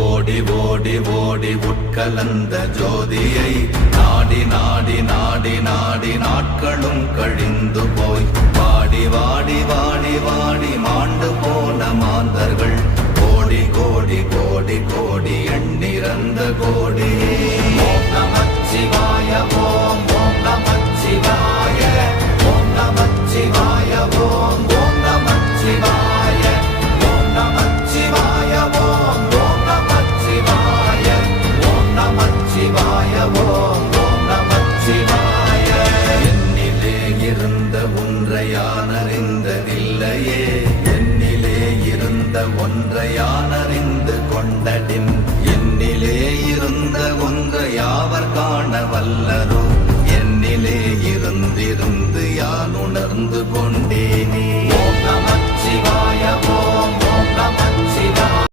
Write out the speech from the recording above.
ஓடி ஓடி ஓடி உட்கலந்த ஜோதியை நாடி நாடி நாடி நாடி நாட்களும் கழிந்து போய் வாடி வாடி வாடி வாடி மாண்டு போன மாந்தர்கள் கோடி கோடி கோடி கோடி எண்ணிறந்த